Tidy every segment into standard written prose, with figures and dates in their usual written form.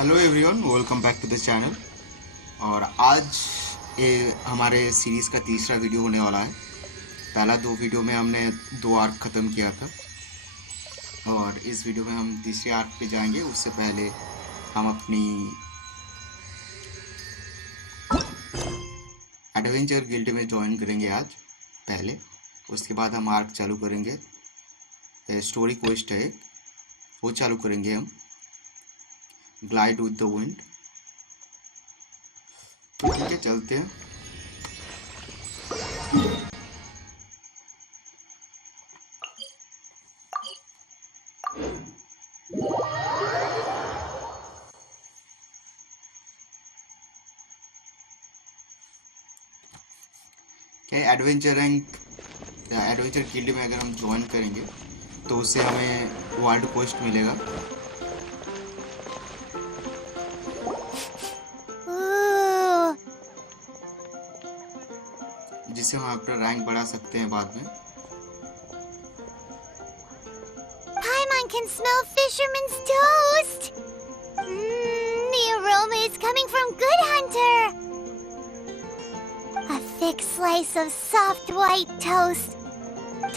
Hello everyone, welcome back to the channel. और आज हमारे सीरीज़ का तीसरा वीडियो होने वाला है। पहला दो वीडियो में हमने 2 आर्क ख़त्म किया था और इस वीडियो में हम तीसरे आर्क पे जाएंगे। उससे पहले हम अपनी एडवेंचर गिल्ड में ज्वाइन करेंगे आज पहले। उसके बाद हम आर्क चालू करेंगे। स्टोरी क्वेस्ट है वो चालू करेंगे हम, ग्लाइड विद द विंड। तो ठीक है, चलते हैं। एडवेंचर गिल्ड में अगर हम ज्वाइन करेंगे तो उससे हमें वर्ल्ड क्वेस्ट मिलेगा जिससे हम अपना रैंक बढ़ा सकते हैं बाद में। Paimon can smell fisherman's toast. The aroma is coming from Good Hunter. A thick slice of soft white toast,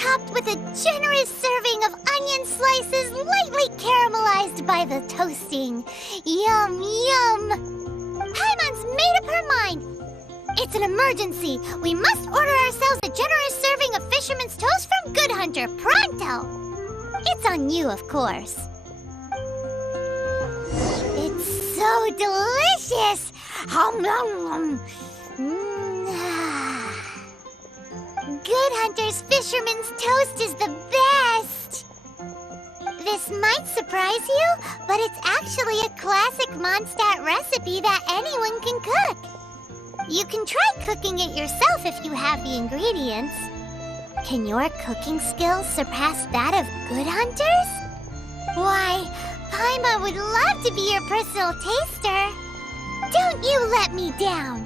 topped with a generous serving of onion slices lightly caramelized by the toasting. Yum, yum. Paimon's made up her mind. It's an emergency. We must order ourselves a generous serving of fisherman's toast from Good Hunter, pronto! It's on you, of course. It's so delicious! Hum, nom, nom. Good Hunter's fisherman's toast is the best! This might surprise you, but it's actually a classic Mondstadt recipe that anyone can cook. You can try cooking it yourself if you have the ingredients. Can your cooking skills surpass that of Good Hunter's? Why, Paimon would love to be your personal taster. Don't you let me down.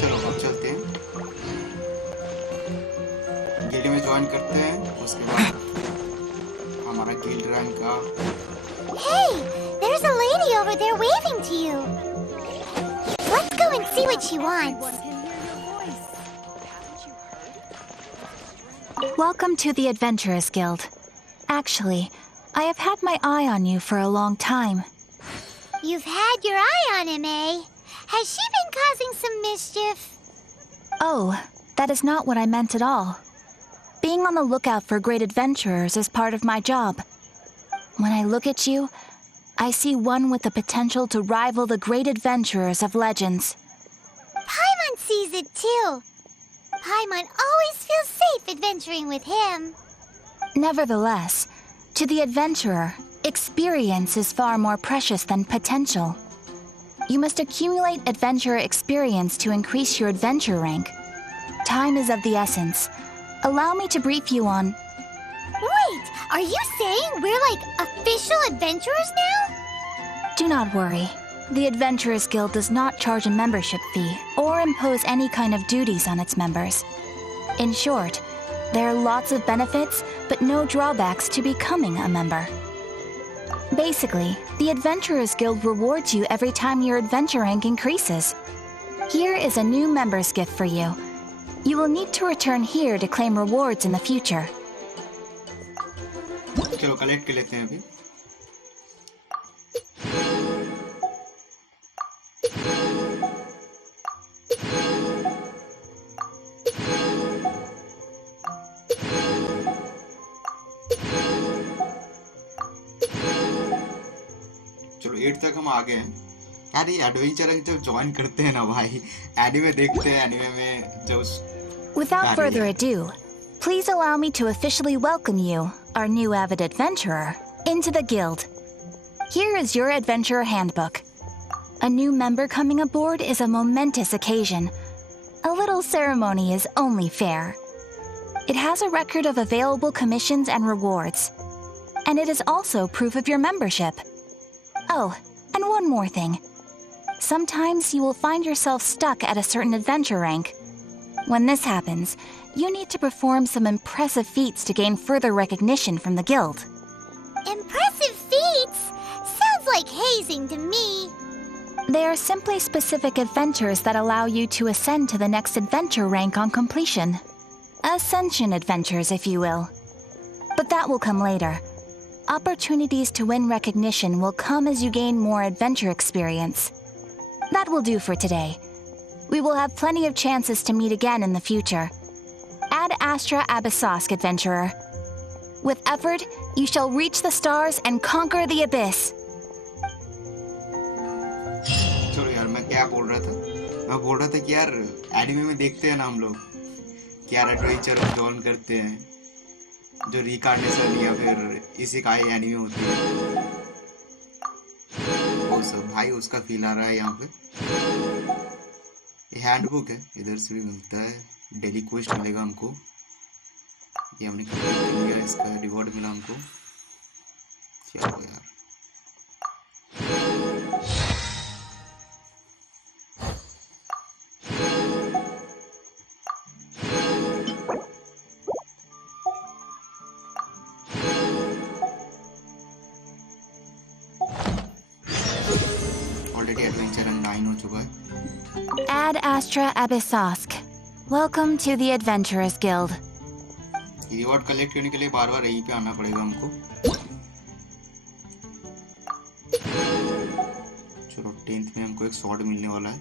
चलो अब चलते हैं, guild में join करते हैं। उसके बाद हमारा गिल्ड रैंक का। Hey, there's a lady over there waving to you. Let's go and see what she wants. Welcome to the Adventurers Guild. Actually, I have had my eye on you for a long time. You've had your eye on him, eh? Has she been causing some mischief? Oh, that is not what I meant at all. Being on the lookout for great adventurers is part of my job. When I look at you, I see one with the potential to rival the great adventurers of legends. Paimon sees it too. Paimon always feels safe adventuring with him. Nevertheless, to the adventurer, experience is far more precious than potential. You must accumulate adventurer experience to increase your adventure rank. Time is of the essence. Allow me to brief you on... Wait, are you saying we're like official adventurers now? Do not worry. The Adventurers Guild does not charge a membership fee or impose any kind of duties on its members. In short, there are lots of benefits, but no drawbacks to becoming a member. Basically, the Adventurers Guild rewards you every time your adventure rank increases. Here is a new member's gift for you. You will need to return here to claim rewards in the future. चलो collect कर लेते हैं अभी। चलो 8 तक हम आ गए हैं। यार ये एडवेंचर जब ज्वाइन करते हैं ना भाई, एनिमे देखते हैं, एनिमे में जो Without further ado, please allow me to officially welcome you, our new avid adventurer, into the guild. Here is your adventurer handbook. A new member coming aboard is a momentous occasion. A little ceremony is only fair. It has a record of available commissions and rewards. And it is also proof of your membership. Oh, and one more thing. Sometimes you will find yourself stuck at a certain adventure rank. When this happens, you need to perform some impressive feats to gain further recognition from the guild. Impressive feats? amazing to me. They are simply specific adventures that allow you to ascend to the next adventure rank on completion. Ascension adventures, if you will. But that will come later. Opportunities to win recognition will come as you gain more adventure experience. That will do for today. We will have plenty of chances to meet again in the future. Ad Astra Abyssosk, adventurer. With effort, you shall reach the stars and conquer the abyss. चलो यार, मैं क्या बोल रहा था? मैं बोल रहा था कि यार एनिमे में देखते हैं ना हम लोग कि यार एडवेंचर जॉइन करते हैं, जो रिकार्नेशन या फिर इसी का ही एनिमे होती है वो सब। भाई उसका फील आ रहा है यहाँ पे। ये हैंडबुक है, इधर से भी मिलता है। डेली क्वेस्ट मिलेगा हमको, ये हमने कंप्लीट कर लिया, इसका रिवॉर्ड मिला हमको। क्या हो यार, ऑलरेडी एडवेंचर 9 हो चुका है। Ad Astra Abyssosk. Welcome to the Adventurers Guild. Reward collect करने के लिए बार बार यहीं पे आना पड़ेगा हमको। चलो 10th में हमको एक स्वॉर्ड मिलने वाला है।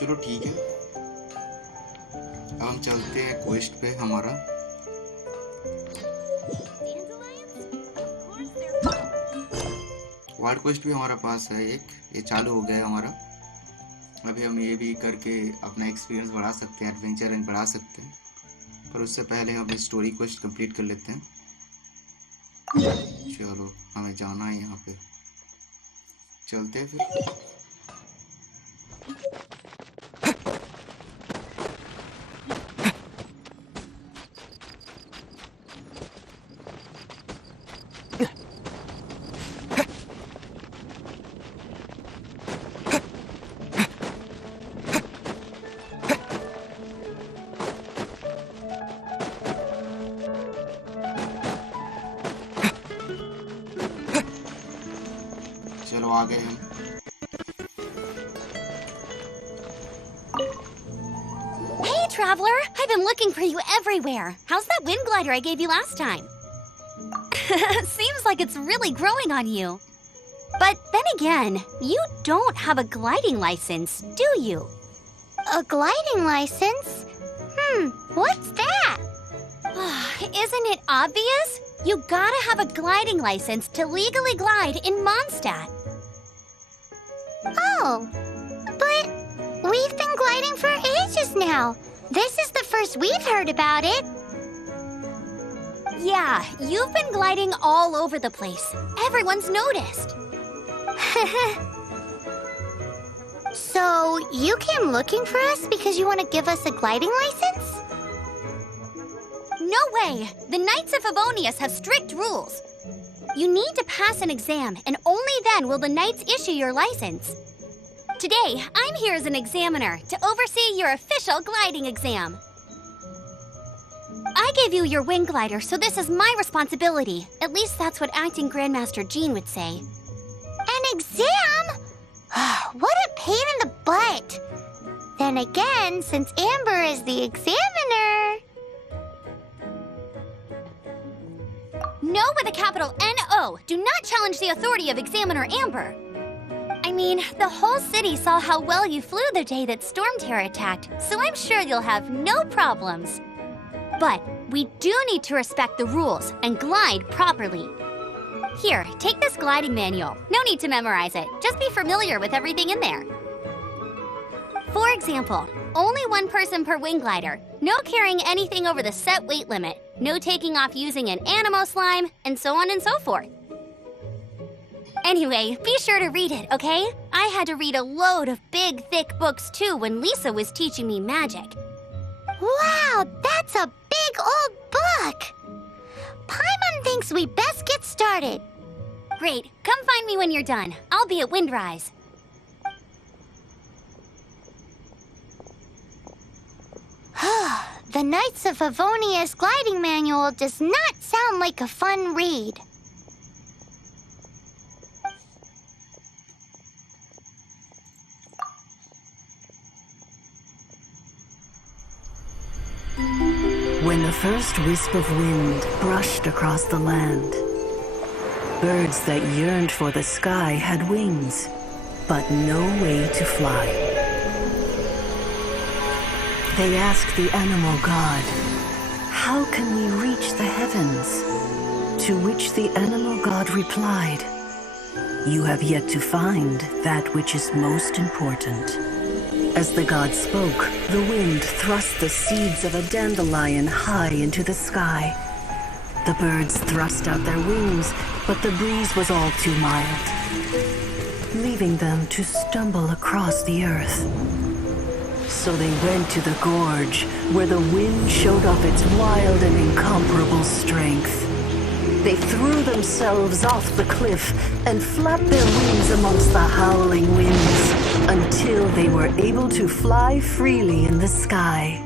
चलो ठीक है, अब हम चलते हैं क्वेस्ट पे हमारा। वाइल्ड क्वेस्ट भी हमारा पास है एक, ये चालू हो गया है हमारा। अभी हम ये भी करके अपना एक्सपीरियंस बढ़ा सकते हैं, एडवेंचर रैंक बढ़ा सकते हैं, पर उससे पहले हम स्टोरी क्वेस्ट कंप्लीट कर लेते हैं। चलो हमें जाना है यहाँ पे, चलते हैं फिर। चलो आ गए हम। Hey, traveler! I've been looking for you everywhere. How's that wind glider I gave you last time? Seems like it's really growing on you. But then again, you don't have a gliding license, do you? A gliding license? What's that? Isn't it obvious? You gotta have a gliding license to legally glide in Mondstadt. Oh, but we've been gliding for ages now. This is the first we've heard about it. Yeah, you've been gliding all over the place. Everyone's noticed. So, you came looking for us because you want to give us a gliding license? No way! The Knights of Favonius have strict rules. You need to pass an exam, and only then will the Knights issue your license. Today, I'm here as an examiner to oversee your official gliding exam. I gave you your wing glider, so this is my responsibility. At least that's what Acting Grandmaster Jean would say. An exam? What a pain in the butt! Then again, since Amber is the examiner... No with a capital N-O. Do not challenge the authority of Examiner Amber. I mean, the whole city saw how well you flew the day that Storm Terror attacked, so I'm sure you'll have no problems. But we do need to respect the rules and glide properly. Here, take this gliding manual. No need to memorize it. Just be familiar with everything in there. For example, only one person per wing glider. No carrying anything over the set weight limit. No taking off using an animo slime, and so on and so forth. Anyway, be sure to read it, okay? I had to read a load of big, thick books too when Lisa was teaching me magic. Wow, that's a big old book! Paimon thinks we best get started. Great, come find me when you're done. I'll be at Windrise. The Knights of Favonia's gliding manual does not sound like a fun read. When the first wisp of wind brushed across the land, birds that yearned for the sky had wings, but no way to fly. They asked the animal god, "How can we reach the heavens?" To which the animal god replied, "You have yet to find that which is most important." As the god spoke, the wind thrust the seeds of a dandelion high into the sky. The birds thrust out their wings, but the breeze was all too mild, leaving them to stumble across the earth. So they went to the gorge, where the wind showed off its wild and incomparable strength. They threw themselves off the cliff and flapped their wings amongst the howling winds until they were able to fly freely in the sky.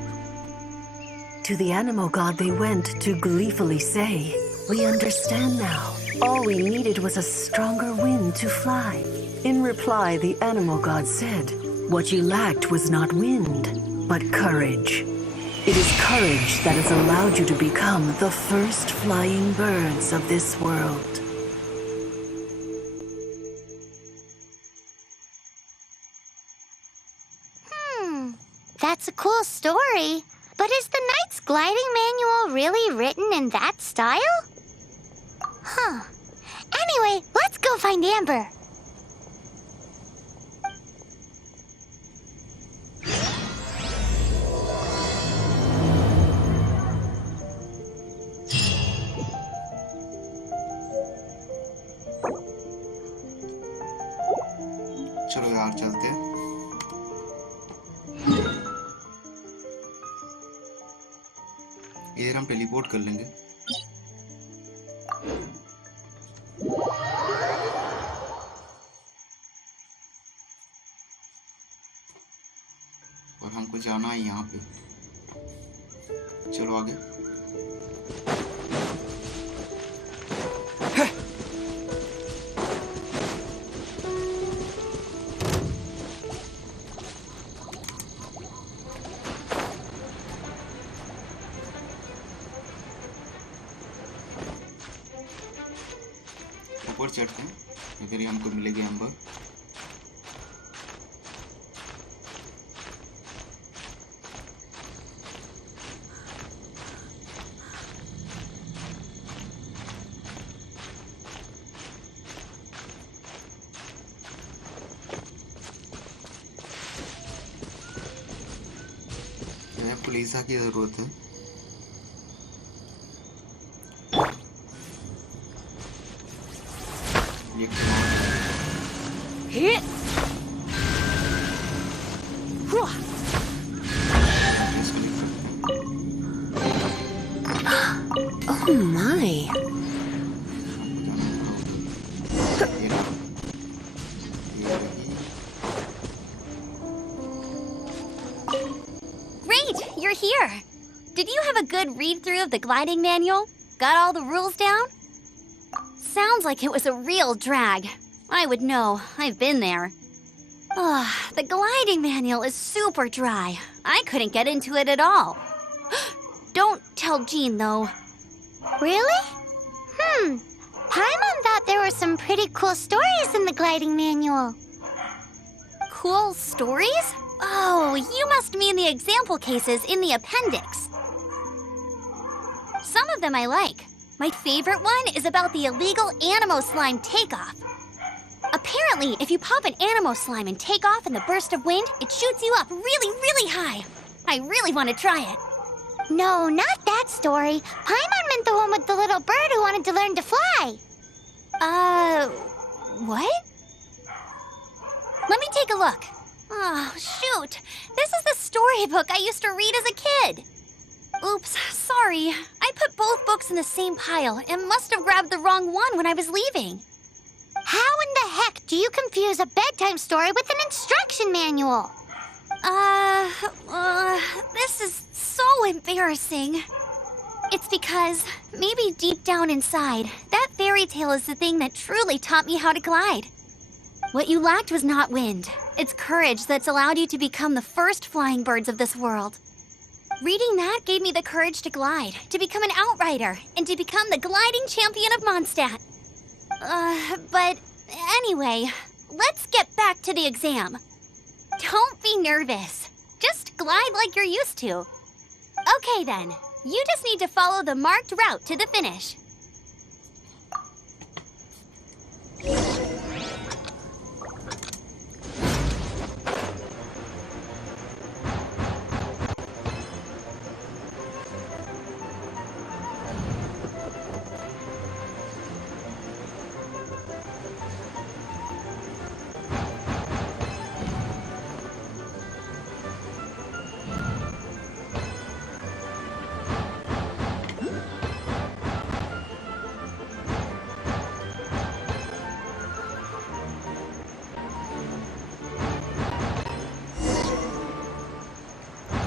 To the animal god they went to gleefully say, "We understand now. All we needed was a stronger wind to fly." In reply, the animal god said, "What you lacked was not wind, but courage. It is courage that has allowed you to become the first flying birds of this world." That's a cool story. But is the Knight's gliding manual really written in that style? Huh. Anyway, let's go find Amber. चलो यार चलते हैं। इधर हम teleport कर लेंगे। और हमको जाना है यहाँ पे। चलो आगे। ऊपर चढ़ते हैं, इधर ही हमको मिलेगी एम्बर। पुलिस की जरूरत है। Oh my. Great, you're here. Did you have a good read-through of the gliding manual? Got all the rules down? Sounds like it was a real drag. I would know. I've been there. The gliding manual is super dry. I couldn't get into it at all. Don't tell Jean, though. Really? Paimon thought there were some pretty cool stories in the gliding manual. Cool stories? Oh, you must mean the example cases in the appendix. Some of them I like. My favorite one is about the illegal Animo slime takeoff. Apparently, if you pop an Animo slime and take off in the burst of wind, it shoots you up really, really high. I really want to try it. No, not that story. Paimon meant the one with the little bird who wanted to learn to fly. What? Let me take a look. Oh, shoot. This is the storybook I used to read as a kid. Oops, sorry. I put both books in the same pile and must have grabbed the wrong one when I was leaving. How in the heck do you confuse a bedtime story with an instruction manual? This is so embarrassing. It's because, maybe deep down inside, that fairy tale is the thing that truly taught me how to glide. What you lacked was not wind. It's courage that's allowed you to become the first flying birds of this world. Reading that gave me the courage to glide, to become an outrider, and to become the gliding champion of Mondstadt. But anyway, let's get back to the exam. Don't be nervous. Just glide like you're used to. Okay then, you just need to follow the marked route to the finish.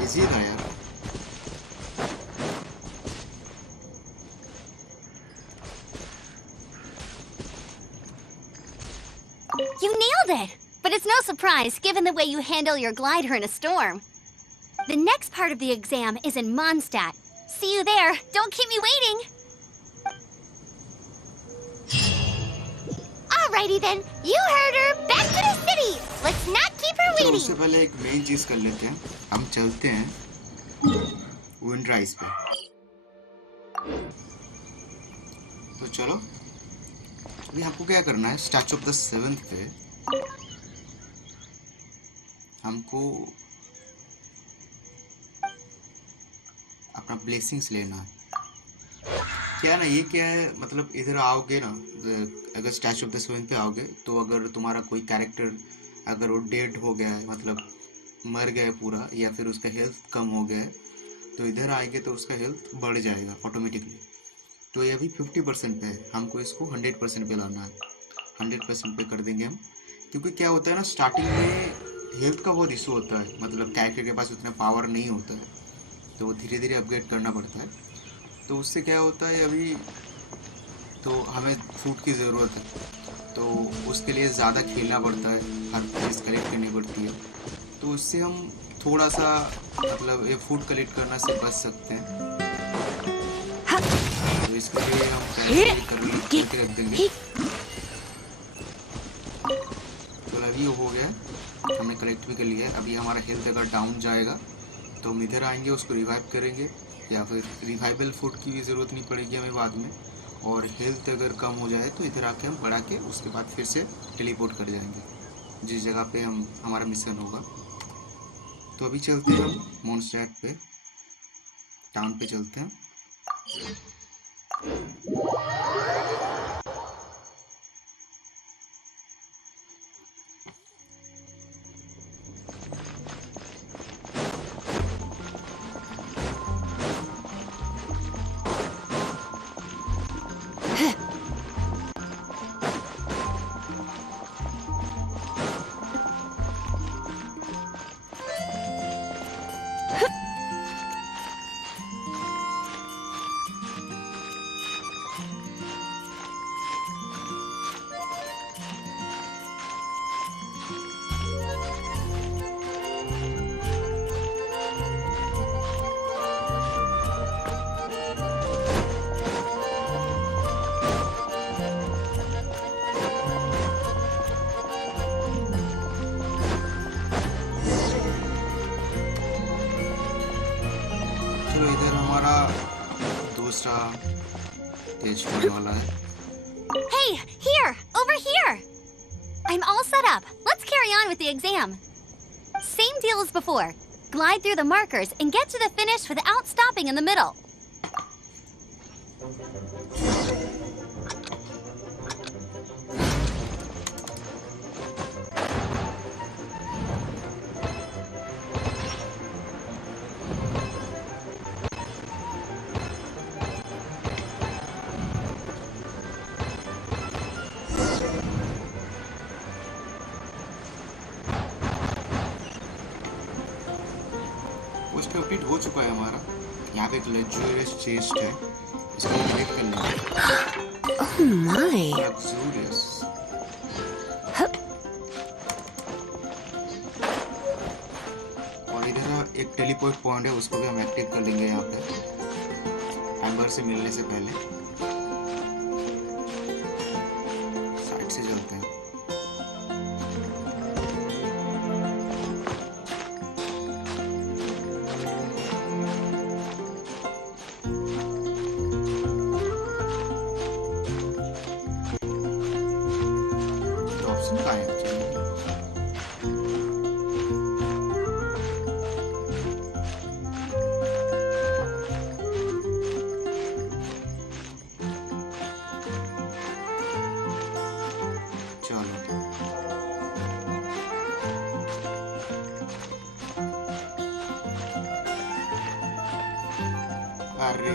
Easy था यार। You nailed it! But it's no surprise, given the way you handle your glider in a storm. The next part of the exam is in Mondstadt. See you there. Don't keep me waiting. Alrighty then, you heard her. Back to the city. Let's not keep her तो waiting. उससे पहले एक main चीज कर लेते हैं। हम चलते हैं विंड राइज पे। तो चलो, अभी हमको क्या करना है? स्टैचू ऑफ द सेवेंथ पे हमको अपना ब्लेसिंग्स लेना है। क्या ना, ये क्या है, मतलब इधर आओगे ना, अगर स्टैचू ऑफ द सेवेंथ पे आओगे तो अगर तुम्हारा कोई कैरेक्टर अगर वो डेड हो गया है, मतलब मर गया है पूरा, या फिर उसका हेल्थ कम हो गया है, तो इधर आएंगे तो उसका हेल्थ बढ़ जाएगा ऑटोमेटिकली। तो ये अभी 50% पे है, हमको इसको 100% पे लाना है। 100% पे कर देंगे हम, क्योंकि क्या होता है ना, स्टार्टिंग में हेल्थ का बहुत इशू होता है, मतलब कैरेक्टर के पास उतना पावर नहीं होता है, तो वो धीरे धीरे अपग्रेड करना पड़ता है। तो उससे क्या होता है, अभी तो हमें फूड की ज़रूरत है, तो उसके लिए ज़्यादा खेलना पड़ता है, हर चीज़ कलेक्ट करनी पड़ती है। तो उससे हम थोड़ा सा, मतलब ये फूड कलेक्ट करना से बच सकते हैं। तो इसके लिए हम करके रख देंगे। तो अभी हो गया, हमने कलेक्ट भी कर लिया है। अभी हमारा हेल्थ अगर डाउन जाएगा तो हम इधर आएंगे, उसको रिवाइव करेंगे, या फिर रिवाइबल फूड की भी ज़रूरत नहीं पड़ेगी हमें बाद में। और हेल्थ अगर कम हो जाए तो इधर आके हम बढ़ा के उसके बाद फिर से टेलीपोर्ट कर जाएंगे जिस जगह पे हम हमारा मिशन होगा। तो अभी चलते हैं हम मॉन्स्टैट पे, टाउन पे चलते हैं। चलो, इधर हमारा दूसरा पेज होने वाला है। Hey, here! Over here! I'm all set up. Let's carry on with the exam. Same deal as before. Glide through the markers and get to the finish without stopping in the middle. हो चुका है हमारा। यहाँ पे एक luxurious chest है, इसको click करना है। Oh my. लग्जूरियस। और इधर एक टेलीपोर्ट पॉइंट है, उसको भी हम एक्टिव कर लेंगे यहाँ पे एम्बर से मिलने से पहले। साइड से चलते हैं। ऑप्शन कहाँ है? अरे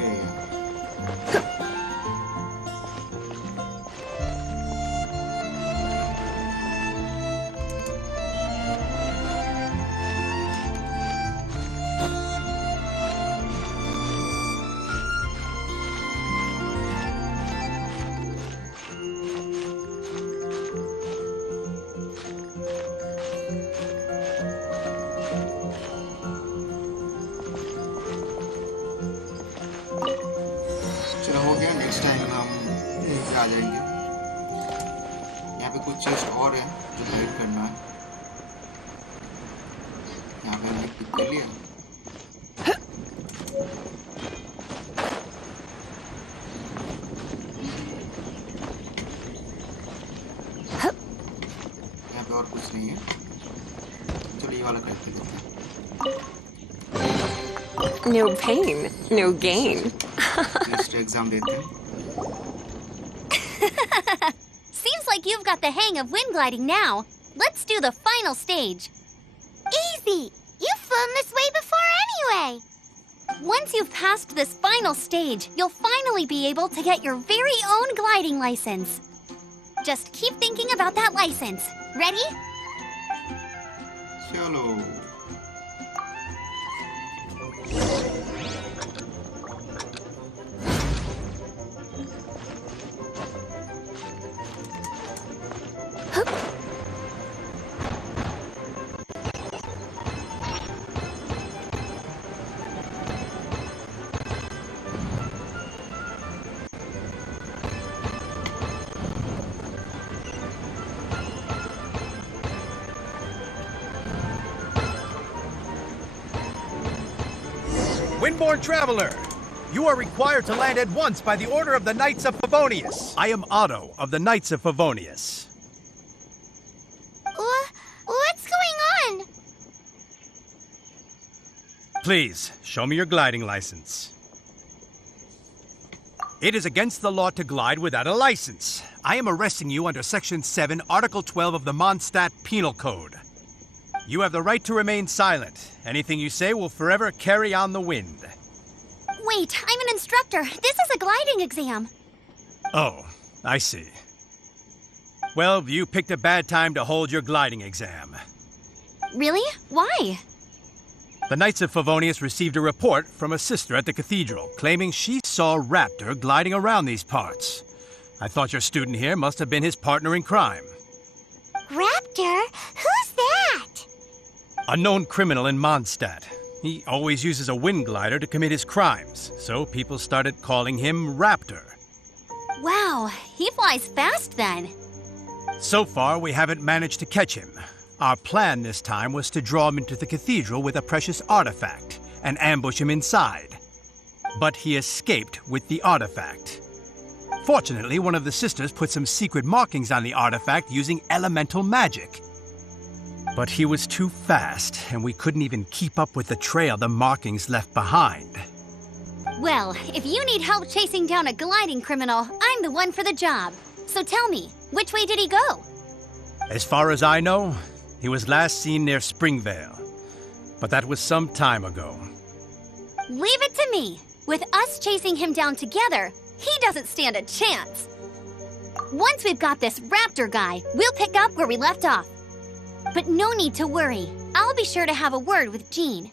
चलो हो गया। नेक्स्ट टाइम हम यहीं पे आ जाएंगे। यहाँ पे कुछ चीज और है जो कलेक्ट करना है। यहाँ पे हमने पिक कर लिया। यहाँ पे और कुछ नहीं है। चलो ये वाला कलेक्ट करते हैं। No pain, no gain. Next exam देते हैं। Seems like you've got the hang of wind gliding now. Let's do the final stage. Easy! You've flown this way before anyway! Once you've passed this final stage, you'll finally be able to get your very own gliding license. Just keep thinking about that license. Ready? चलो Windborne traveler, you are required to land at once by the order of the Knights of Favonius. I am Otto of the Knights of Favonius. What's going on? Please, show me your gliding license. It is against the law to glide without a license. I am arresting you under Section 7, Article 12 of the Mondstadt Penal Code. You have the right to remain silent. Anything you say will forever carry on the wind. Wait, I'm an instructor. This is a gliding exam. Oh, I see. Well, you picked a bad time to hold your gliding exam. Really? Why? The Knights of Favonius received a report from a sister at the cathedral claiming she saw a raptor gliding around these parts. I thought your student here must have been his partner in crime. Raptor? Who's that? A known criminal in Mondstadt. He always uses a wind glider to commit his crimes, so people started calling him Raptor. Wow, he flies fast then. So far, we haven't managed to catch him. Our plan this time was to draw him into the cathedral with a precious artifact and ambush him inside. But he escaped with the artifact. Fortunately, one of the sisters put some secret markings on the artifact using elemental magic. But he was too fast, and we couldn't even keep up with the trail the markings left behind. Well, if you need help chasing down a gliding criminal, I'm the one for the job. So tell me, which way did he go? As far as I know, he was last seen near Springvale. But that was some time ago. Leave it to me. With us chasing him down together, he doesn't stand a chance. Once we've got this raptor guy, we'll pick up where we left off. But no need to worry. I'll be sure to have a word with Jean.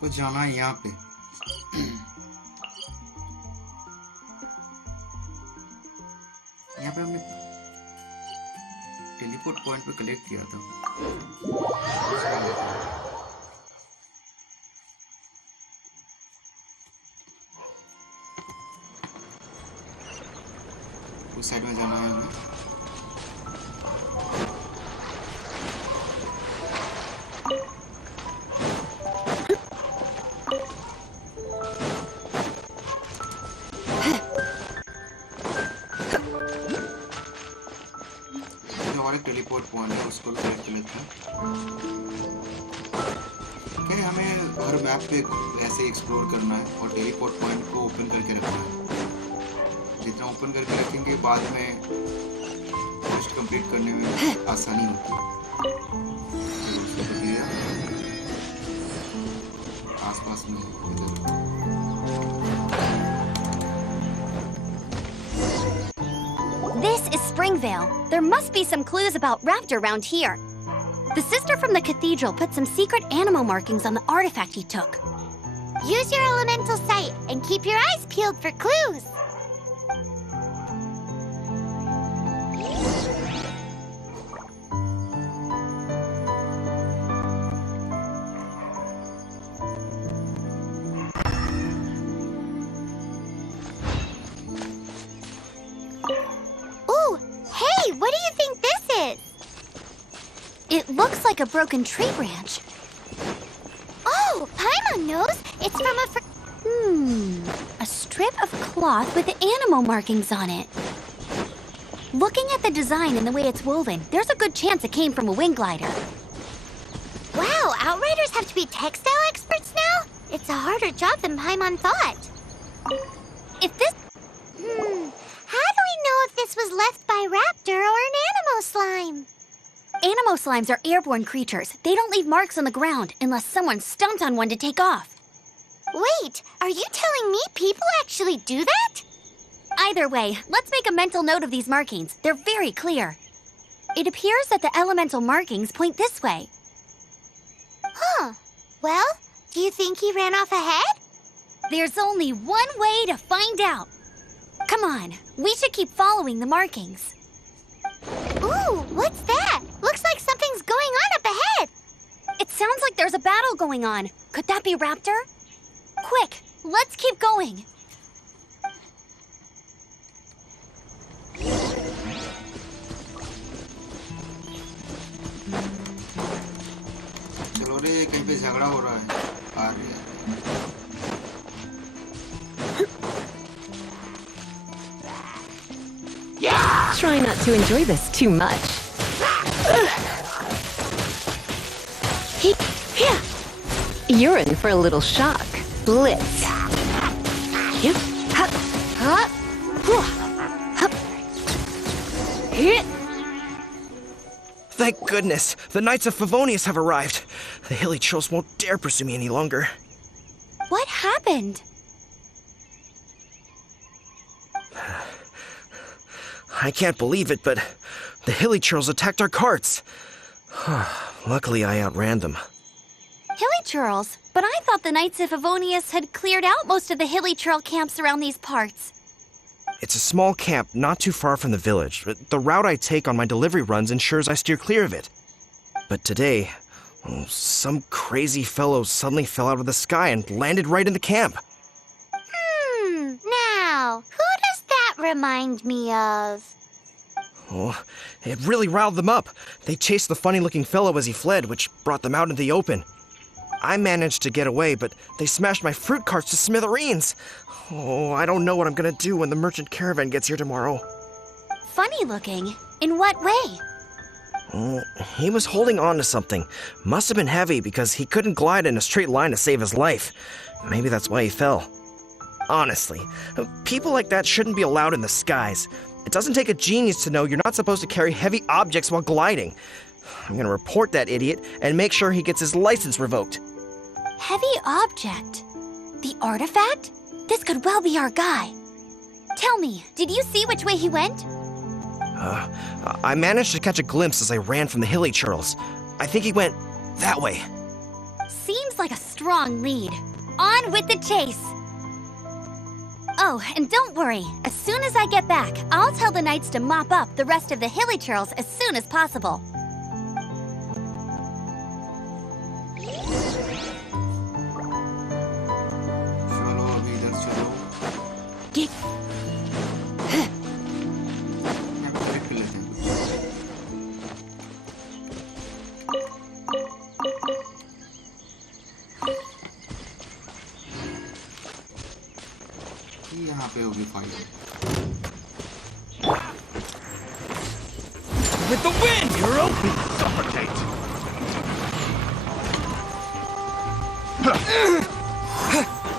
हमको जाना है यहाँ पे। यहाँ पे हमने teleport point पे collect किया था। उस साइड में जाना है हमें। और एक टेलीपोर्ट पॉइंट है, उसको सेलेक्ट कर लेते हैं। क्या हमें हर मैप पे ऐसे एक्सप्लोर करना है और टेलीपोर्ट पॉइंट को ओपन करके रखना है। जितना ओपन करके रखेंगे बाद में क्वेस्ट कंप्लीट करने में आसानी होती है। आसपास में This is Springvale. There must be some clues about Raptor around here. The sister from the cathedral put some secret animal markings on the artifact he took. Use your elemental sight and keep your eyes peeled for clues. Ooh, hey, what do you think this is? It looks like a broken tree branch. Oh, Paimon knows. It's from a A strip of cloth with animal markings on it. Looking at the design and the way it's woven, there's a good chance it came from a wing glider. Wow, Outriders have to be textile experts now? It's a harder job than Paimon thought. If this... How do we know if this was left by Raptor or an Animo slime? Animo slimes are airborne creatures. They don't leave marks on the ground unless someone stomped on one to take off. Wait, are you telling me people actually do that? Either way, let's make a mental note of these markings. They're very clear. It appears that the elemental markings point this way. Huh. Well, do you think he ran off ahead? There's only one way to find out. Come on, we should keep following the markings. Ooh, what's that? Looks like something's going on up ahead. It sounds like there's a battle going on. Could that be Raptor? Quick, let's keep going. चलो रे, कहीं पे झगड़ा हो रहा है। आ रही है। Try not to enjoy this too much. You're in for a little shock. Blitz. Yep. Hup. Hup. Hup. Hit. Thank goodness, the Knights of Favonius have arrived. The hilly trolls won't dare pursue me any longer. What happened? I can't believe it, but the hilly trolls attacked our carts. Luckily, I outran them. Hilly Churls? But I thought the Knights of Favonius had cleared out most of the hilly trail camps around these parts. It's a small camp not too far from the village. The route I take on my delivery runs ensures I steer clear of it. But today, some crazy fellow suddenly fell out of the sky and landed right in the camp. Now, who does that remind me of? Oh, it really riled them up. They chased the funny-looking fellow as he fled, which brought them out into the open. I managed to get away, but they smashed my fruit carts to smithereens. Oh, I don't know what I'm gonna do when the merchant caravan gets here tomorrow. Funny looking? In what way? Oh, he was holding on to something. Must have been heavy because he couldn't glide in a straight line to save his life. Maybe that's why he fell. Honestly, people like that shouldn't be allowed in the skies. It doesn't take a genius to know you're not supposed to carry heavy objects while gliding. I'm gonna report that idiot and make sure he gets his license revoked. Heavy object? The artifact? This could well be our guy. Tell me, did you see which way he went? I managed to catch a glimpse as I ran from the hilly churls. I think he went that way. Seems like a strong lead. On with the chase! Oh, and don't worry. As soon as I get back, I'll tell the knights to mop up the rest of the hilly churls as soon as possible. चलो अभी इधर चलो। Get देख लेते हैं कुछ। यहाँ पे होगी file. With the wind, you're open. Suffocate.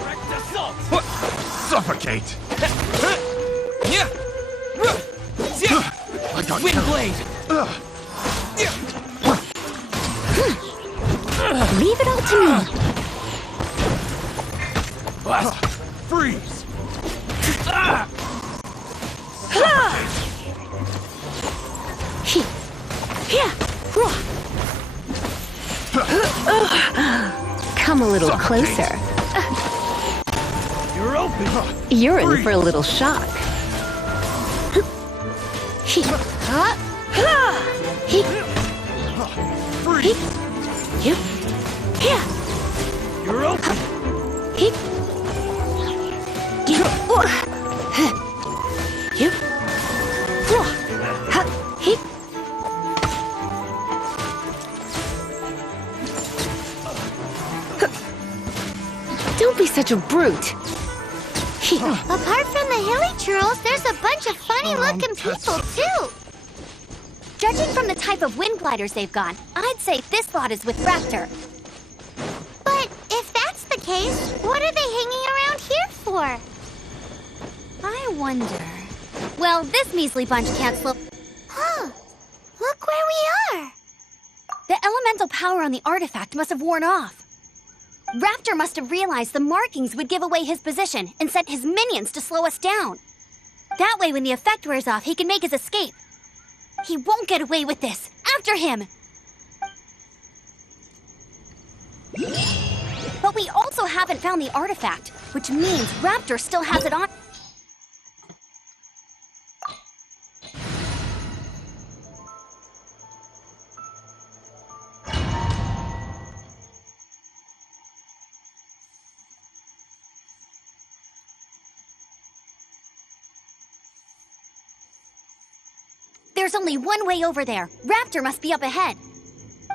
Direct assault. Suffocate. I got wind blade. leave it all to me. Freeze. Come a little closer. You're open. You're in for a little shock. Freeze. You're open. Don't be such a brute. Apart from the hilly churls, there's a bunch of funny-looking people, too. Judging from the type of wind gliders they've got, I'd say this lot is with Raptor. But if that's the case, what are they hanging around here for? I wonder... Well, this measly bunch can't slow... Huh. Look where we are. The elemental power on the artifact must have worn off. Raptor must have realized the markings would give away his position and sent his minions to slow us down. That way, when the effect wears off, he can make his escape. He won't get away with this. After him! But we also haven't found the artifact, which means Raptor still has it on. There's only one way over there. Raptor must be up ahead.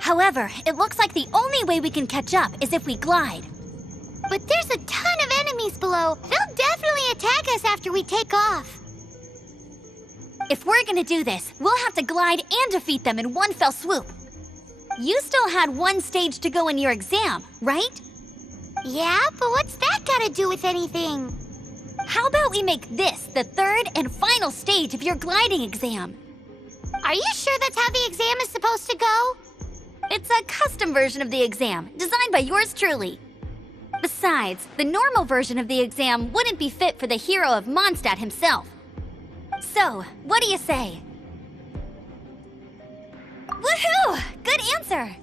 However, it looks like the only way we can catch up is if we glide. But there's a ton of enemies below. They'll definitely attack us after we take off. If we're gonna do this, we'll have to glide and defeat them in one fell swoop. You still had one stage to go in your exam, right? Yeah, but what's that got to do with anything? How about we make this the third and final stage of your gliding exam? Are you sure that's how the exam is supposed to go? It's a custom version of the exam, designed by yours truly. Besides, the normal version of the exam wouldn't be fit for the hero of Mondstadt himself. So, what do you say? Woohoo! Good answer!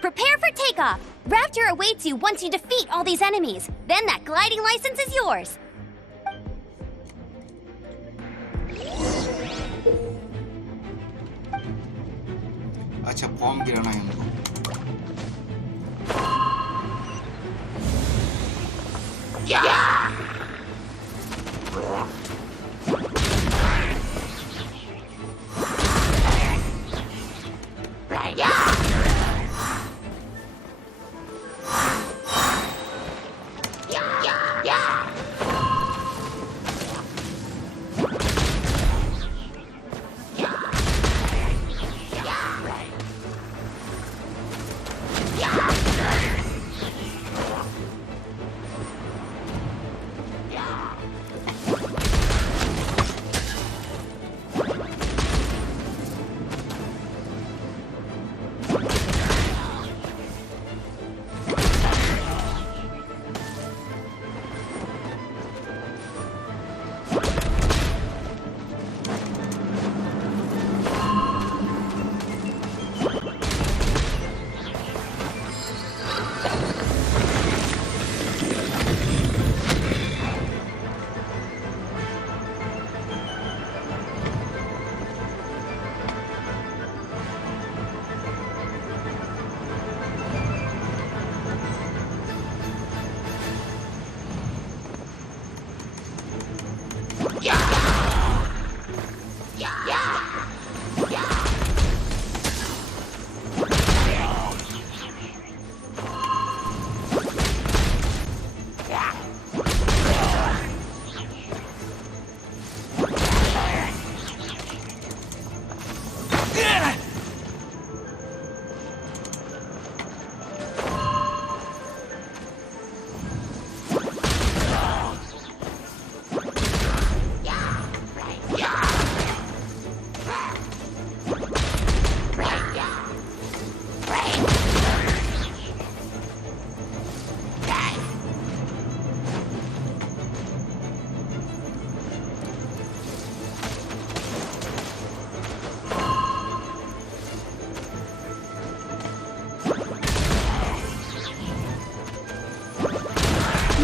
Prepare for takeoff. Raptor awaits you once you defeat all these enemies. Then that gliding license is yours. अच्छा form गिराना है हमको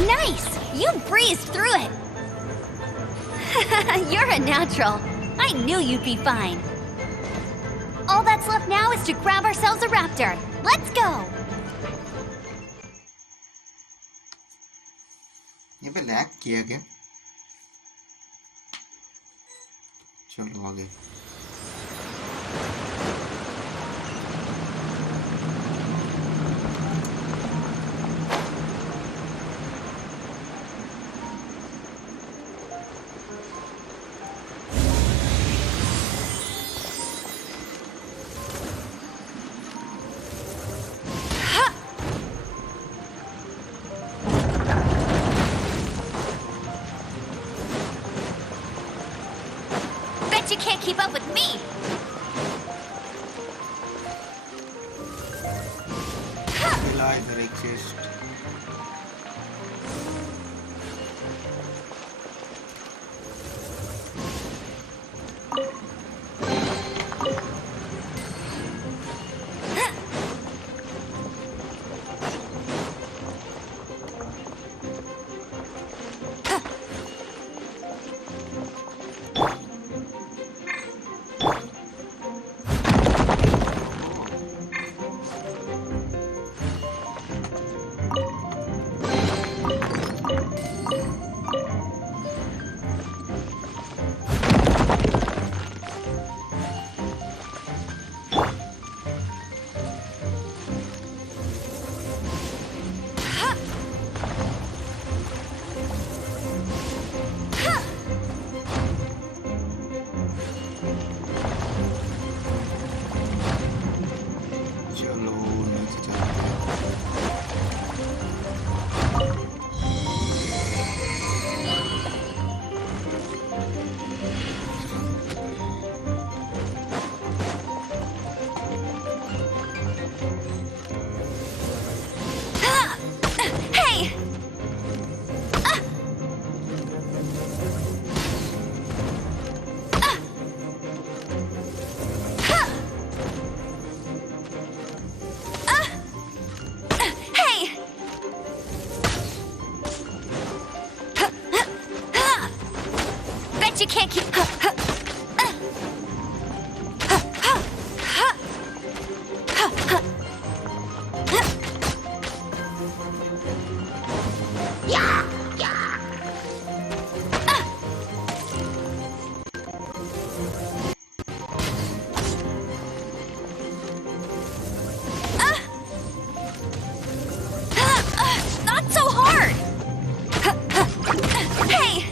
Nice! You breezed through it! You're a natural. I knew you'd be fine. All that's left now is to grab ourselves a raptor. Let's go! ये पे lag किया क्या? चलो आगे। You can't keep up with me! मिला इधर एक chest. You can't keep... Not so hard! Hey!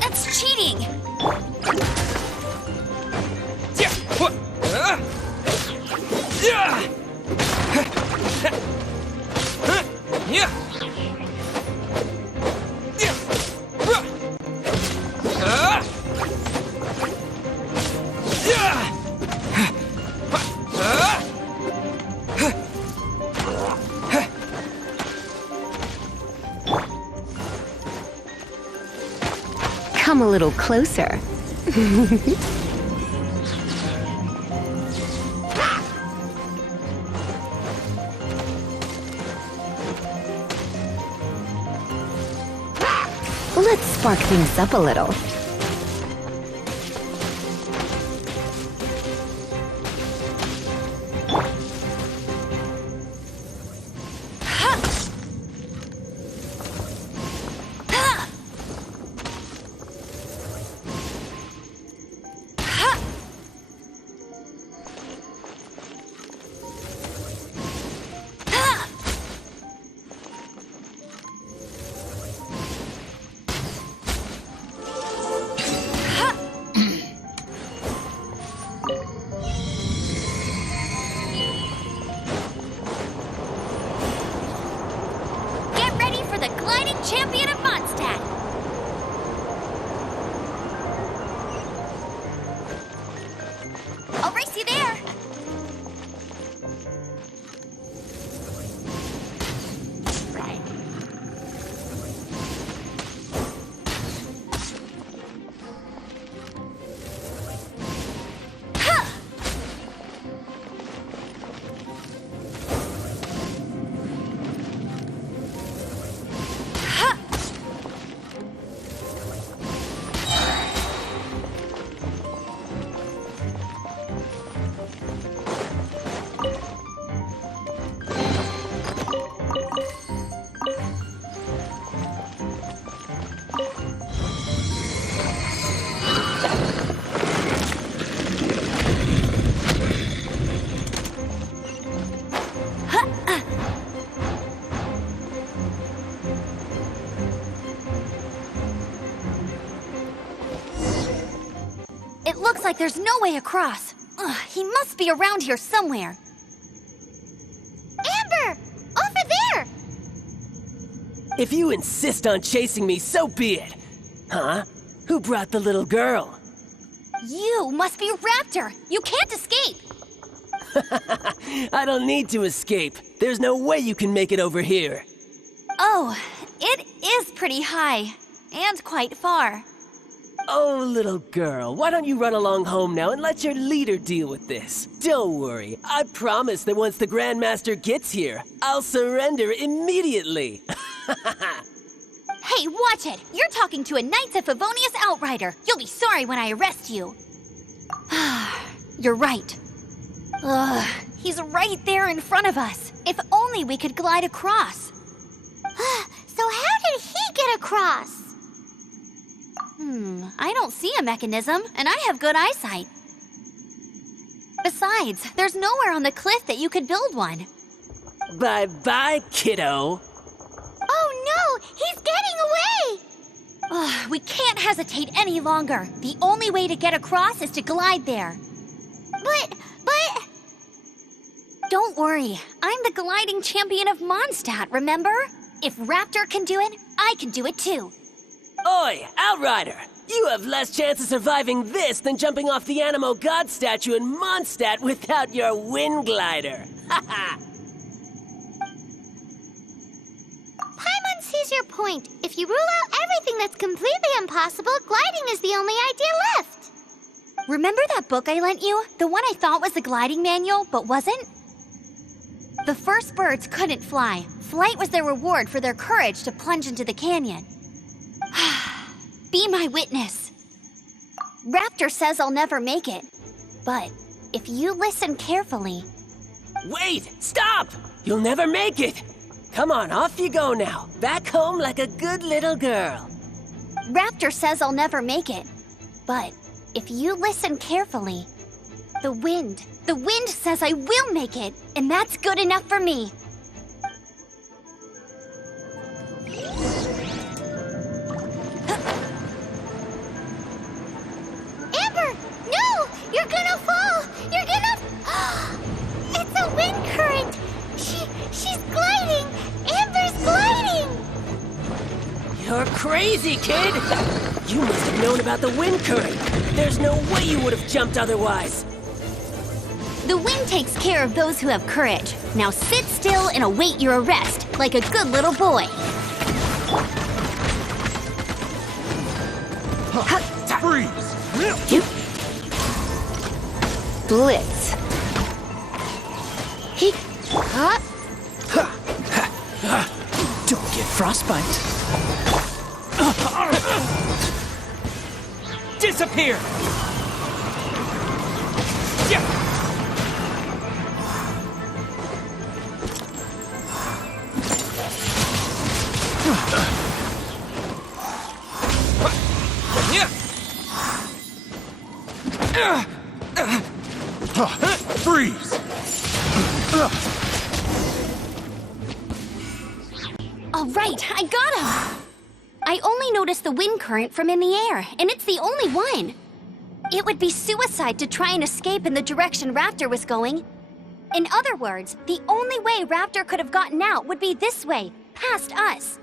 That's cheating! Come a little closer. Let's spark things up a little. Champion of Mondstadt! I'll race you there! looks like there's no way across. Ugh, he must be around here somewhere. Amber! Over there! If you insist on chasing me, so be it. Huh? Who brought the little girl? You must be Raptor. You can't escape. I don't need to escape. There's no way you can make it over here. Oh, it is pretty high. And quite far. Oh, little girl, why don't you run along home now and let your leader deal with this? Don't worry, I promise that once the Grandmaster gets here, I'll surrender immediately. Hey, watch it! You're talking to a Knights of Favonius outrider. You'll be sorry when I arrest you. You're right. Ugh, he's right there in front of us. If only we could glide across. So how did he get across? I don't see a mechanism, and I have good eyesight. Besides, there's nowhere on the cliff that you could build one. Bye-bye, kiddo. Oh no! He's getting away! We can't hesitate any longer. The only way to get across is to glide there. But... Don't worry, I'm the gliding champion of Mondstadt, remember? If Raptor can do it, I can do it too. Oi, Outrider! You have less chance of surviving this than jumping off the Animo God statue in Mondstadt without your wind glider. Haha! Paimon sees your point. If you rule out everything that's completely impossible, gliding is the only idea left. Remember that book I lent you? The one I thought was the gliding manual, but wasn't? The first birds couldn't fly. Flight was their reward for their courage to plunge into the canyon. Be my witness. Raptor says I'll never make it. But if you listen carefully... Wait! Stop! You'll never make it! Come on, off you go now. Back home like a good little girl. Raptor says I'll never make it. But if you listen carefully, the wind says I will make it, and that's good enough for me. Amber! No! You're gonna fall! You're gonna... It's a wind current! She's gliding! Amber's gliding! You're crazy, kid! You must have known about the wind current. There's no way you would have jumped otherwise. The wind takes care of those who have courage. Now sit still and await your arrest, like a good little boy. Freeze! Blitz. Don't get frostbite. Disappear! Freeze! All right, I got him! I only noticed the wind current from in the air, and it's the only one. It would be suicide to try and escape in the direction Raptor was going. In other words, the only way Raptor could have gotten out would be this way, past us.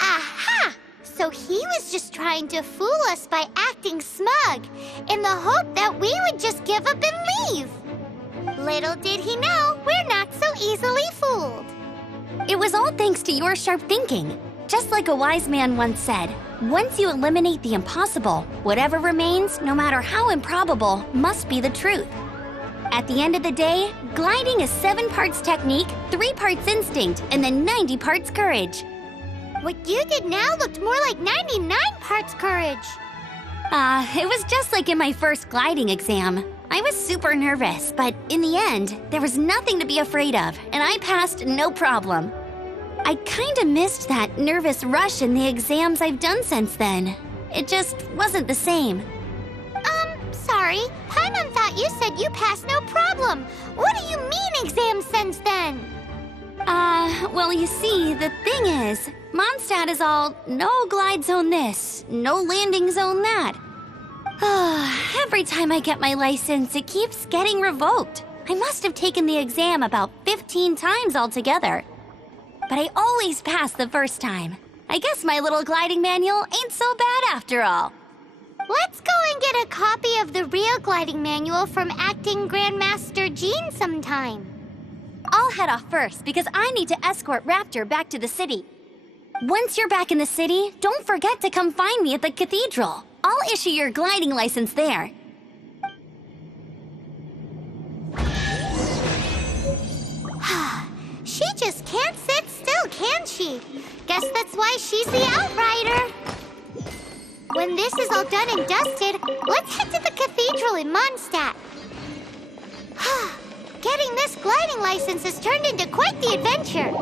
Aha! So he was just trying to fool us by acting smug, in the hope that we would just give up and leave. Little did he know, we're not so easily fooled. It was all thanks to your sharp thinking. Just like a wise man once said, once you eliminate the impossible, whatever remains, no matter how improbable, must be the truth. At the end of the day, gliding is 7 parts technique, 3 parts instinct, and then 90 parts courage. What you did now looked more like 99 parts courage. It was just like in my first gliding exam. I was super nervous, but in the end, there was nothing to be afraid of, and I passed no problem. I kinda missed that nervous rush in the exams I've done since then. It just wasn't the same. Sorry. Paimon thought you said you passed no problem. What do you mean exam since then? Well, you see, the thing is, Mondstadt is all no glide zone this, no landing zone that. Every time I get my license, it keeps getting revoked. I must have taken the exam about 15 times altogether. But I always pass the first time. I guess my little gliding manual ain't so bad after all. Let's go and get a copy of the real gliding manual from acting Grandmaster Jean sometime. I'll head off first because I need to escort Raptor back to the city. Once you're back in the city, don't forget to come find me at the cathedral. I'll issue your gliding license there. She just can't sit still, can she? Guess that's why she's the outrider. When this is all done and dusted, let's head to the cathedral in Mondstadt. Getting this gliding license has turned into quite the adventure.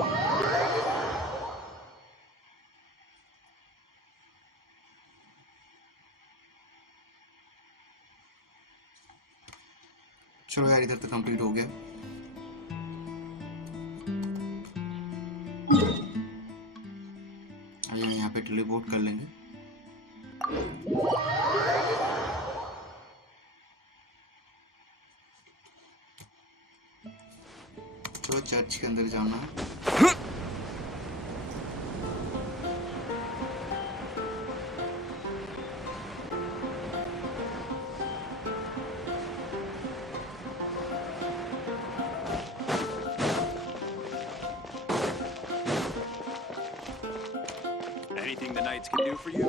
चलो यार इधर तो complete हो गया। यहाँ पे teleport कर लेंगे। चलो चर्च के अंदर जाना है। Anything the knights can do for you?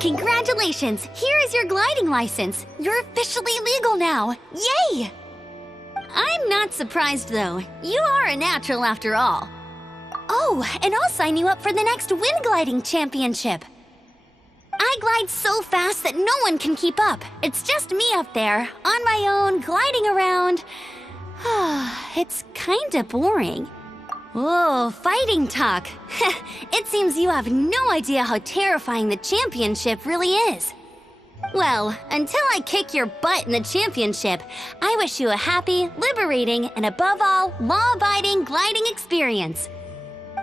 Congratulations! Here is your gliding license. You're officially legal now. Yay! I'm not surprised, though. You are a natural after all. Oh, and I'll sign you up for the next wind gliding championship. I glide so fast that no one can keep up. It's just me up there, on my own, gliding around. It's kinda boring. Whoa, fighting talk. It seems you have no idea how terrifying the championship really is. Well, until I kick your butt in the championship, I wish you a happy, liberating, and above all, law-abiding gliding experience.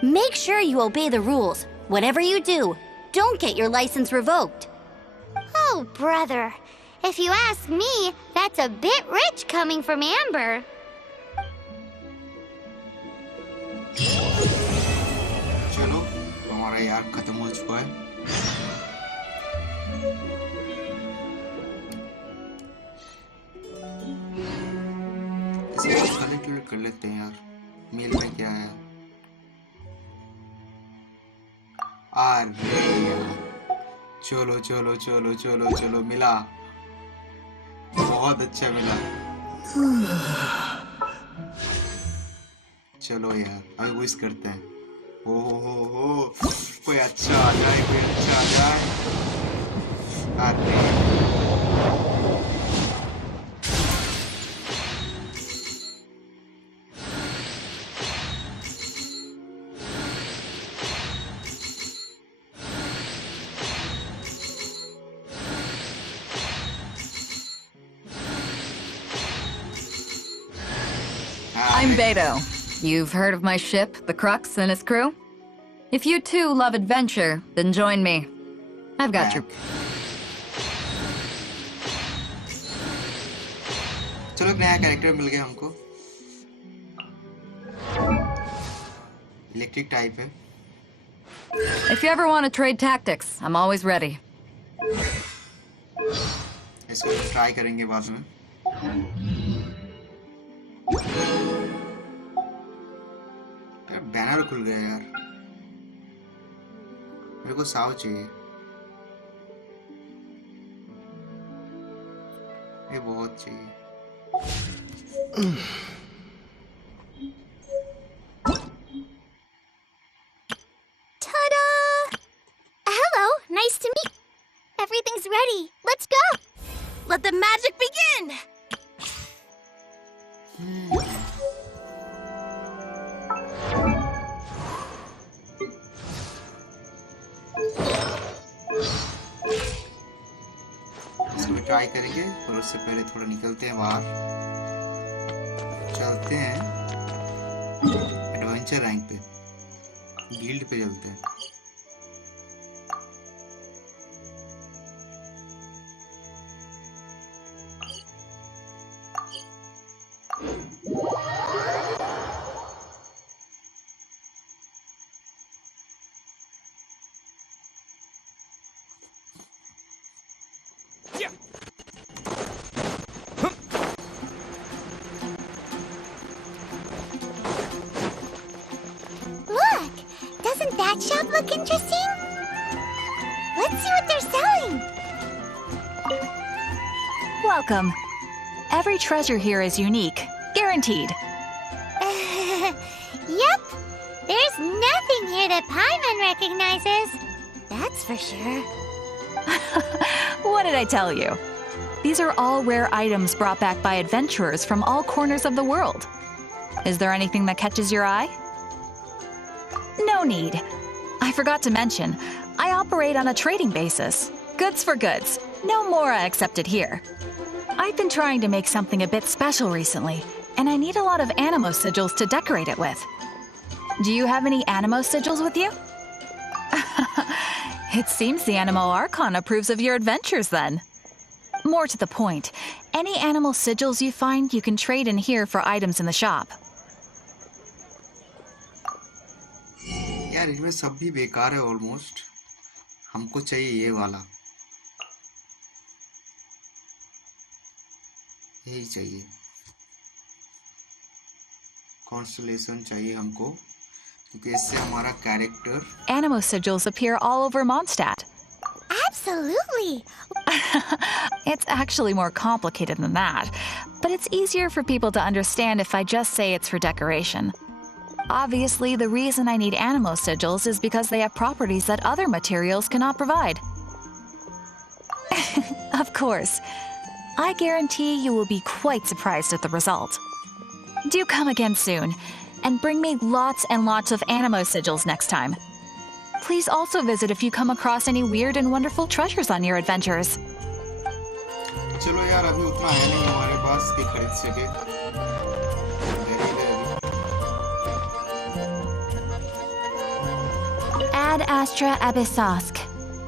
Make sure you obey the rules. Whatever you do, don't get your license revoked. Oh, brother. If you ask me, that's a bit rich coming from Amber. चलो हमारा यार खत्म हो चुका है। इसे collect कर लेते हैं यार। मेल में क्या है? अरे चलो चलो चलो चलो चलो मिला, बहुत अच्छा मिला। चलो यार अभी विश करते हैं। हो कोई अच्छा आ जाए, कोई अच्छा आ जाए। अरे I'm Beto. You've heard of my ship, the Crux, and its crew? If you too love adventure, then join me. I've got your... चलो एक नया कैरेक्टर मिल गया हमको। इलेक्ट्रिक टाइप है। If you ever want to trade tactics, I'm always ready. इसको try करेंगे बाद में। बैनर खुल गया यार। मेरे को साव चाहिए। ये बहुत चाहिए। Ta-da! Hello, nice to meet. Everything's ready. Let's go. Let the magic begin! in! इसमें ट्राई करेंगे, पर उससे पहले थोड़ा निकलते हैं बाहर, चलते हैं एडवेंचर रैंक पे, गिल्ड पे चलते हैं। Look! Doesn't that shop look interesting? Let's see what they're selling! Welcome. Every treasure here is unique, guaranteed. Yep! There's nothing here that Paimon recognizes. That's for sure. What did I tell you? These are all rare items brought back by adventurers from all corners of the world. Is there anything that catches your eye? No need. I forgot to mention, I operate on a trading basis. Goods for goods. No Mora accepted here. I've been trying to make something a bit special recently, and I need a lot of animo sigils to decorate it with. Do you have any animo sigils with you? It seems the Animo Archon approves of your adventures then. More to the point, any animal sigils you find you can trade in here for items in the shop. यार इसमें सब भी बेकार है almost, हमको चाहिए ये वाला, यही चाहिए, कॉन्स्टलेशन चाहिए हमको, क्योंकि इससे हमारा character. Animo sigils appear all over Mondstadt. Absolutely! It's actually more complicated than that, but it's easier for people to understand if I just say it's for decoration. Obviously, the reason I need animo sigils is because they have properties that other materials cannot provide. Of course. I guarantee you will be quite surprised at the result. Do come again soon, and bring me lots and lots of animo sigils next time. Please also visit if you come across any weird and wonderful treasures on your adventures. चलो यार, अभी उतना है नहीं हमारे पास कि खरीद सके। Ad Astra Abyssosk.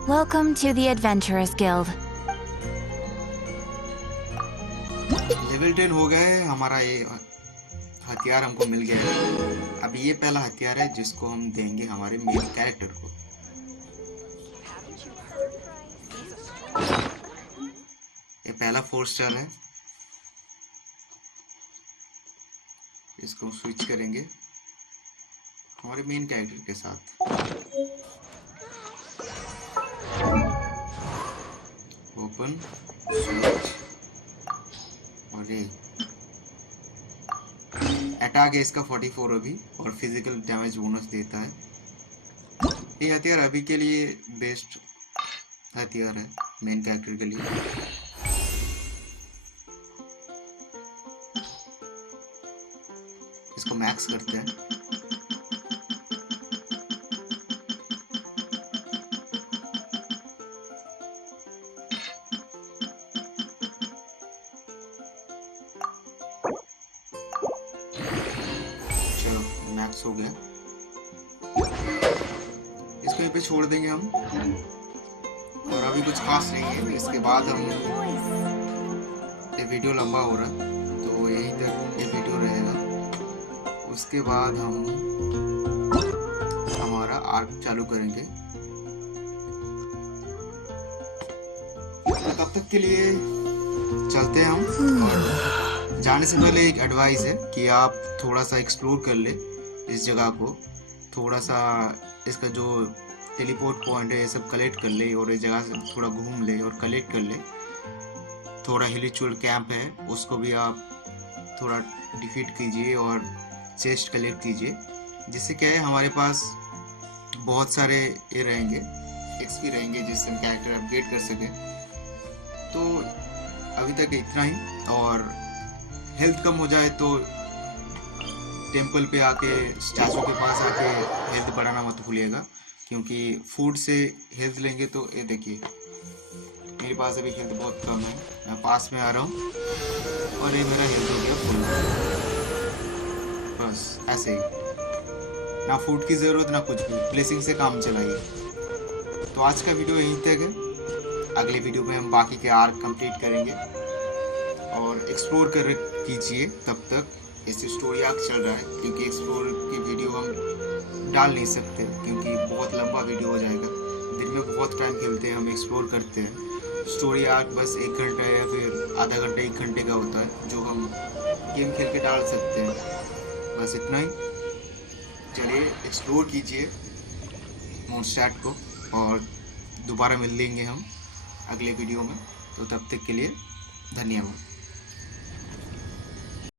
Welcome to the Adventurers Guild. Level 10 हो गए, हमारा ये हथियार हमको मिल गया है। अब ये पहला हथियार है जिसको हम देंगे हमारे मेन कैरेक्टर को। ये पहला 4 स्टार है, इसको स्विच करेंगे हमारे मेन कैरेक्टर के साथ। ओपन, स्विच, और ये अटैक है इसका 44 अभी, और फिजिकल डैमेज बोनस देता है। ये हथियार अभी के लिए बेस्ट हथियार है मेन कैरेक्टर के लिए। इसको मैक्स करते हैं। हो गया, इसको यहीं पे छोड़ देंगे हम, और अभी कुछ खास नहीं है। इसके बाद हम, ये वीडियो लंबा हो रहा है तो यहीं तक ये वीडियो रहेगा। उसके बाद हम हमारा आर्क चालू करेंगे। तब तक के लिए चलते हैं हम, और जाने से पहले एक एडवाइस है कि आप थोड़ा सा एक्सप्लोर कर ले इस जगह को, थोड़ा सा इसका जो टेलीपोर्ट पॉइंट है ये सब कलेक्ट कर ले, और इस जगह से थोड़ा घूम ले और कलेक्ट कर ले। थोड़ा हिलिचुअल कैंप है उसको भी आप थोड़ा डिफीट कीजिए और चेस्ट कलेक्ट कीजिए, जिससे क्या है हमारे पास बहुत सारे ये रहेंगे, एक्सपी रहेंगे, जिससे हम कैरेक्टर अपग्रेड कर सकें। तो अभी तक इतना ही। और हेल्थ कम हो जाए तो टेंपल पे आके, स्टैचू के पास आके हेल्थ बढ़ाना मत भूलिएगा, क्योंकि फूड से हेल्थ लेंगे तो ये देखिए मेरे पास अभी हेल्थ बहुत कम है। मैं पास में आ रहा हूँ और ये मेरा हेल्थ हो गया फुल। बस ऐसे ही, ना फूड की ज़रूरत ना कुछ भी, ब्लेसिंग से काम चलाइए। तो आज का वीडियो यहीं तक है। अगले वीडियो में हम बाकी के आर्क कंप्लीट करेंगे और एक्सप्लोर कर कीजिए। तब तक ऐसे स्टोरी आर्क चल रहा है, क्योंकि एक्सप्लोर की वीडियो हम डाल नहीं सकते क्योंकि बहुत लंबा वीडियो हो जाएगा। दिन में बहुत टाइम खेलते हैं हम, एक्सप्लोर करते हैं। स्टोरी आर्क बस 1 घंटा या फिर आधा घंटा 1 घंटे का होता है, जो हम गेम खेल के डाल सकते हैं। बस इतना ही। चलिए एक्सप्लोर कीजिए मोनस्टैट को और दोबारा मिल लेंगे हम अगले वीडियो में। तो तब तक के लिए धन्यवाद।